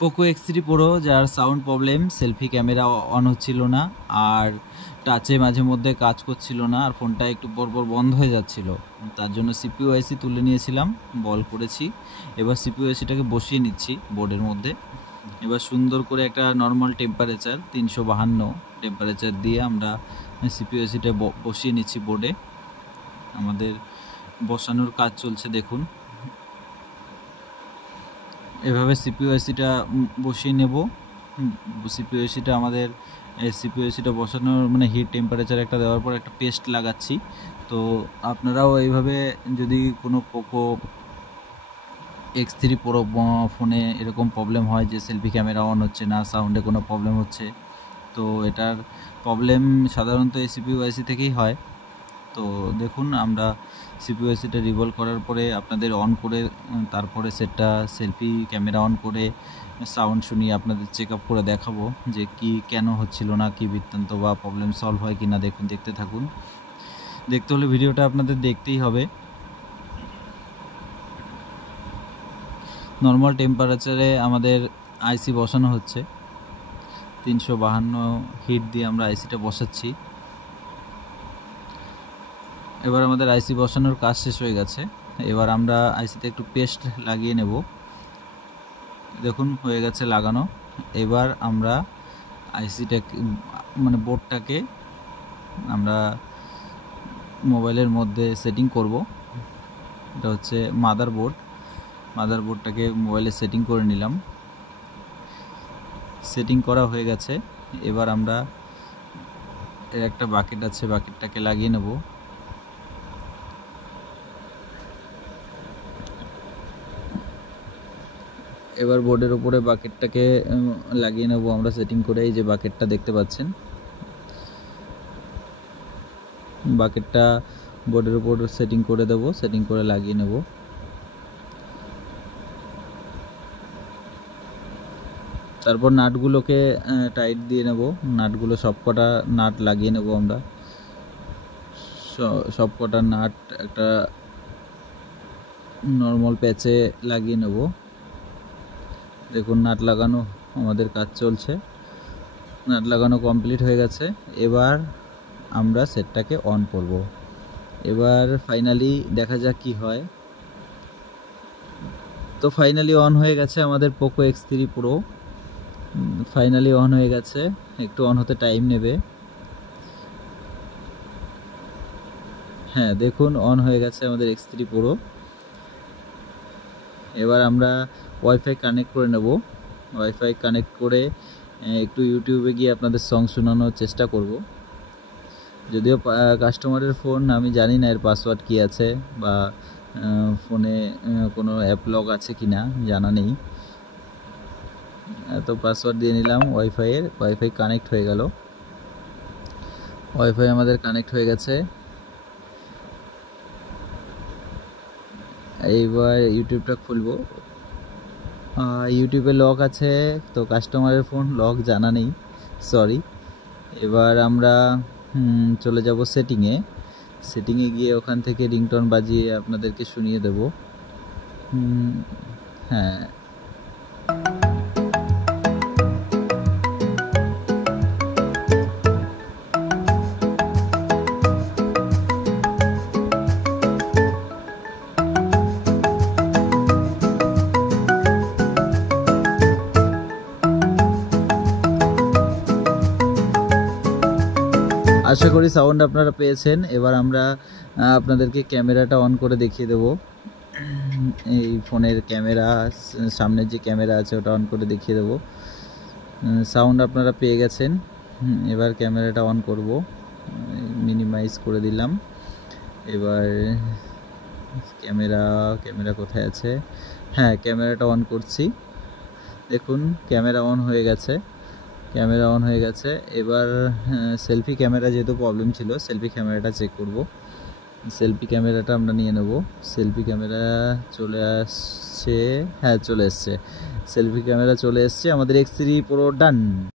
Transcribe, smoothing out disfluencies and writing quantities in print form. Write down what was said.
Poco X3 pro যার sound problem, selfie camera on হচ্ছিল না, আর টাচে মাঝে মধ্যে কাজ করছিল না, আর ফোনটা একটু পরপর বন্ধ হয়ে যাচ্ছিল। তার জন্য সিপিইউ আইসি তুলে নিয়েছিলাম, বল করেছি। এবার সিপিইউ আইসিটাকে বসিয়ে নিচ্ছি বোর্ডের মধ্যে। এবার সুন্দর করে একটা নর্মাল টেম্পারেচার 352 টেম্পারেচার দিয়ে আমরা সিপিইউ আইসিটা বসিয়ে নিচ্ছি বোর্ডে। আমাদের বসানোর কাজ চলছে, দেখুন। এভাবে সিপিইউ আইসিটা বসিয়ে নেব। সিপিইউ আইসিটা আমাদের সিপিইউ আইসিটা বসানোর মানে হিট টেম্পারেচার একটা দেওয়ার পর একটা পেস্ট লাগাচ্ছি। তো আপনারাও এইভাবে যদি কোনো পোকো X3 প্রো ফোনে এরকম প্রবলেম হয় যে সেলফি ক্যামেরা অন হচ্ছে না, সাউন্ডে কোনো প্রবলেম হচ্ছে, তো এটার প্রবলেম সাধারণত এই সিপিইউ আইসি থেকেই হয়। তো দেখুন, আমরা সিপিইউ আইসিটা রিভলভ করার পরে আপনাদের অন করে তারপরে সেটটা সেলফি ক্যামেরা অন করে সাউন্ড শুনিয়ে আপনাদের চেক আপ করে দেখাবো যে কি কেন হচ্ছিল না, কি বৃত্তান্ত বা প্রবলেম সলভ হয় কি না। দেখুন, দেখতে থাকুন। দেখতে হলে ভিডিওটা আপনাদের দেখতেই হবে। নর্মাল টেম্পারেচারে আমাদের আইসি বসানো হচ্ছে, 352 হিট দিয়ে আমরা আইসিটা বসাচ্ছি। এবার আমাদের আইসি বসানোর কাজ শেষ হয়ে গেছে। এবার আমরা আইসিতে একটু পেস্ট লাগিয়ে নেব। দেখুন, হয়ে গেছে লাগানো। এবার আমরা আইসিটাকে মানে বোর্ডটাকে আমরা মোবাইলের মধ্যে সেটিং করব। এটা হচ্ছে মাদারবোর্ডটাকে মোবাইলে সেটিং করে নিলাম। সেটিং করা হয়ে গেছে। এবার আমরা এর একটা বাকেট আছে, বাকেটটাকে লাগিয়ে নেব। এবার বোর্ডের উপরে বাকেটটাকে লাগিয়ে নেব আমরা সেটিং করে। এই যে বাকেটটা দেখতে পাচ্ছেন, বাকেটটা বোর্ডের উপর সেটিং করে দেব, সেটিং করে লাগিয়ে নেব। তারপর নাটগুলোকে টাইট দিয়ে নেব। নাটগুলো সবকটা নাট লাগিয়ে নেব আমরা। সবকটা নাট একটা নর্মাল প্যাচে লাগিয়ে নেব। দেখুন, নাট লাগানো আমাদের কাজ চলছে। নাট লাগানো কমপ্লিট হয়ে গেছে। এবার আমরা সেটটাকে অন করব। এবার ফাইনালি দেখা যাক কি হয়। তো ফাইনালি অন হয়ে গেছে আমাদের Poco X3 pro. Finally on হয়ে গেছে, একটু অন হতে টাইম নেবে। হ্যাঁ, দেখুন, অন হয়ে গেছে আমাদের X3 প্রো। এবার আমরা ওয়াইফাই কানেক্ট করে নেব। ওয়াইফাই কানেক্ট করে একটু ইউটিউবে গিয়ে আপনাদের সং শোনানোর চেষ্টা করব। যদিও কাস্টমারের ফোন, আমি জানি না এর পাসওয়ার্ড কী আছে বা ফোনে কোনো অ্যাপ লগ আছে কি না, জানা নেই। তো পাসওয়ার্ড দিয়ে নিলাম ওয়াইফাইয়ের। ওয়াইফাই কানেক্ট হয়ে গেল। ওয়াইফাই আমাদের কানেক্ট হয়ে গেছে। এইবার ইউটিউবটা খুলবো। ইউটিউবে লক আছে, তো কাস্টমারের ফোন লক জানা নেই, সরি। এবার আমরা চলে যাব সেটিংয়ে গিয়ে ওখান থেকে রিংটোন বাজিয়ে আপনাদেরকে শুনিয়ে দেব। হ্যাঁ, আশা করি সাউন্ড আপনারা পেয়েছেন। এবার আমরা আপনাদেরকে ক্যামেরাটা অন করে দেখিয়ে দেব। এই ফোনের ক্যামেরা, সামনের যে ক্যামেরা আছে ওটা অন করে দেখিয়ে দেব। সাউন্ড আপনারা পেয়ে গেছেন। এবার ক্যামেরাটা অন করব, মিনিমাইজ করে দিলাম। এবার ক্যামেরা কোথায় আছে? হ্যাঁ, ক্যামেরাটা অন করছি। দেখুন, ক্যামেরা অন হয়ে গেছে। এবার সেলফি ক্যামেরা যেহেতু প্রবলেম ছিল, সেলফি ক্যামেরাটা চেক করব। সেলফি ক্যামেরাটা আমরা নিয়ে নেব। সেলফি ক্যামেরা চলে আসছে। হ্যাঁ, চলে এসছে। সেলফি ক্যামেরা চলে এসছে। আমাদের X3 প্রো ডান।